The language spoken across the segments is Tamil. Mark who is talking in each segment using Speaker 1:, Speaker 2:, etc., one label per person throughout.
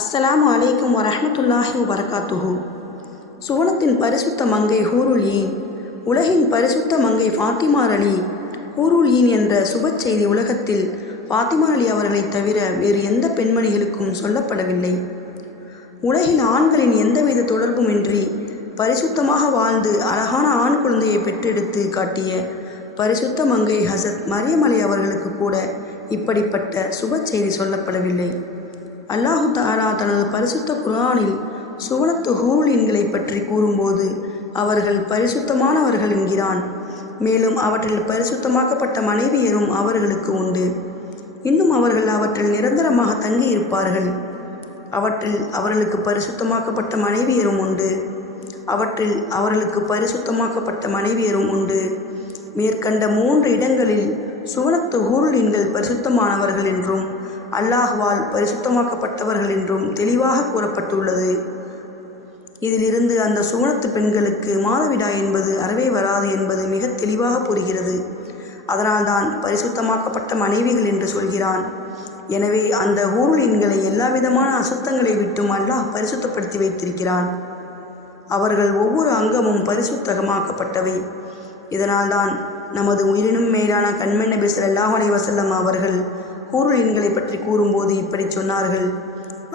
Speaker 1: அஸ்ஸலாமு அலைக்கும் வரஹ்மத்துல்லாஹி வரகாத்துஹு சோளத்தின் பரிசுத்த மங்கை ஹூருல் ஈன் உலகின் பரிசுத்த மங்கை ஃபாத்திமா அலி ஹூருல் ஈன் என்ற சுப செய்தி உலகத்தில் ஃபாத்திமா அலி அவர்களைத் தவிர வேறு எந்த பெண்மணிகளுக்கும் சொல்லப்படவில்லை. உலகில் ஆண்களின் எந்தவித தொடர்புமின்றி பரிசுத்தமாக வாழ்ந்து அழகான ஆண் குழந்தையை பெற்றெடுத்து காட்டிய பரிசுத்த மங்கை ஹசத் மரியமலை அவர்களுக்கு கூட இப்படிப்பட்ட சுப செய்தி சொல்லப்படவில்லை. அல்லாஹு தாலா தனது பரிசுத்த குரானில் சுவனத்து ஹூருலின்களை பற்றி கூறும்போது அவர்கள் பரிசுத்தமானவர்கள் என்கிறான். மேலும் அவற்றில் பரிசுத்தமாக்கப்பட்ட மனைவியரும் அவர்களுக்கு உண்டு. இன்னும் அவர்கள் அவற்றில் நிரந்தரமாக தங்கியிருப்பார்கள். அவற்றில் அவர்களுக்கு பரிசுத்தமாக்கப்பட்ட மனைவியரும் உண்டு. அவற்றில் அவர்களுக்கு பரிசுத்தமாக்கப்பட்ட மனைவியரும் உண்டு. மேற்கண்ட மூன்று இடங்களில் சுவனத்து ஊருளின்கள் பரிசுத்தமானவர்கள் என்றும் அல்லாஹ்வால் பரிசுத்தமாக்கப்பட்டவர்கள் என்றும் தெளிவாக கூறப்பட்டுள்ளது. இதிலிருந்து அந்த சுவனத்து பெண்களுக்கு மாதவிடா என்பது அறவே வராது என்பது மிக தெளிவாக புரிகிறது அதனால்தான் பரிசுத்தமாக்கப்பட்ட மனைவிகள் என்று சொல்கிறான். எனவே அந்த ஊருளின்களை எல்லா விதமான அசுத்தங்களை விட்டும் அல்லாஹ் பரிசுத்தப்படுத்தி வைத்திருக்கிறான். அவர்கள் ஒவ்வொரு அங்கமும் பரிசுத்தகமாக்கப்பட்டவை. இதனால்தான் நமது உயிரினும் மேலான கண்மண் நபி ஸல்லல்லாஹு அலைஹி அவர்கள் ஊருளின்களை பற்றி கூறும்போது இப்படி சொன்னார்கள்.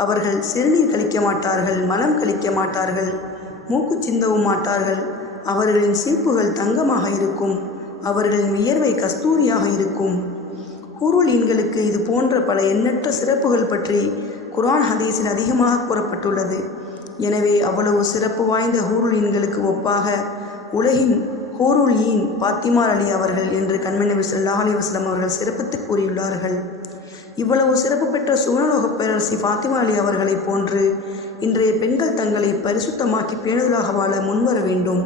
Speaker 1: அவர்கள் சிறுநீர் கழிக்க மாட்டார்கள் மலம் கழிக்க மாட்டார்கள் மூக்கு சிந்தவும் மாட்டார்கள். அவர்களின் சிரிப்புகள் தங்கமாக இருக்கும் அவர்களின் வியர்வை கஸ்தூரியாக இருக்கும். ஹூருலீன்களுக்கு இது போன்ற பல எண்ணற்ற சிறப்புகள் பற்றி குரான் ஹதீஸில் அதிகமாக கூறப்பட்டுள்ளது. எனவே அவ்வளவு சிறப்பு வாய்ந்த ஹூருலீன்களுக்கு ஒப்பாக உலகின் ஹூருலீன் பாத்திமா பாத்திமார் அலி அவர்கள் என்று கண்மணி நபி ஸல்லல்லாஹு அலைஹி அவர்கள் சிறப்பித்து கூறியுள்ளார்கள். இவ்வளவு சிறப்பு பெற்ற சுகநலோக பேரரசி ஃபாத்திமா அலி அவர்களைப் போன்று இன்றைய பெண்கள் தங்களை பரிசுத்தமாக்கி பேணுதலாக வாழ முன்வர வேண்டும்.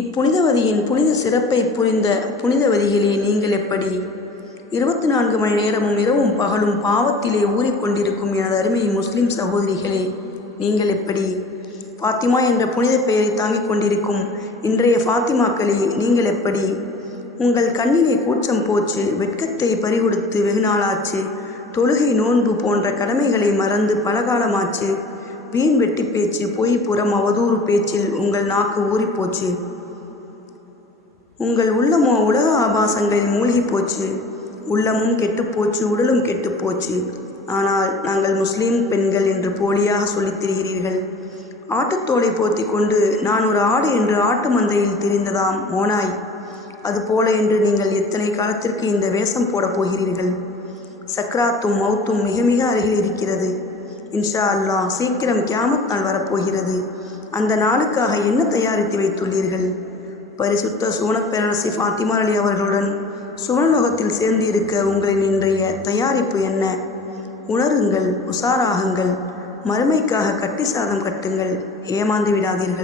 Speaker 1: இப்புனிதவதியின் புனித சிறப்பை புரிந்த புனிதவதிகளே நீங்கள் எப்படி? இருபத்தி நான்கு மணி நேரமும் இரவும் பகலும் பாவத்திலே ஊறிக்கொண்டிருக்கும் எனது அருமை முஸ்லிம் சகோதரிகளே நீங்கள் எப்படி? ஃபாத்திமா என்ற புனித பெயரை தாங்கிக் கொண்டிருக்கும் இன்றைய ஃபாத்திமாக்களே நீங்கள் எப்படி? உங்கள் கண்ணினை கூச்சம் போச்சு வெட்கத்தை பறிகொடுத்து வெகு நாளாச்சு தொழுகை நோன்பு போன்ற கடமைகளை மறந்து பலகாலமாச்சு வீண் வெட்டி பேச்சு பொய் புறம் அவதூறு பேச்சில் உங்கள் நாக்கு ஊறிப்போச்சு. உங்கள் உள்ளமோ உலக ஆபாசங்களில் மூழ்கி போச்சு உள்ளமும் கெட்டுப்போச்சு உடலும் கெட்டுப்போச்சு ஆனால் நாங்கள் முஸ்லீம் பெண்கள் என்று போலியாக சொல்லித் திரிகிறீர்கள். ஆட்டுத்தோலை போர்த்தி கொண்டு நான் ஒரு ஆடு என்று ஆட்டு மந்தையில் திரிந்ததாம் மோனாய். அதுபோல என்று நீங்கள் எத்தனை காலத்திற்கு இந்த வேஷம் போடப் போகிறீர்கள்? சக்ராத்தும் மௌத்தும் மிக மிக அருகில் இருக்கிறது. இன்ஷா அல்லாஹ் சீக்கிரம் கியாமத் நாள் வரப்போகிறது. அந்த நாளுக்காக என்ன தயாரித்து வைத்துள்ளீர்கள்? பரிசுத்த சுவனப்பேரரசி ஃபாத்திமா அலி அவர்களுடன் சுவனலோகத்தில் சேர்ந்து இருக்க உங்களின் இன்றைய தயாரிப்பு என்ன? உணருங்கள் உசாராகுங்கள் மறுமைக்காக கட்டி சாதம் கட்டுங்கள். ஏமாந்து விடாதீர்கள்.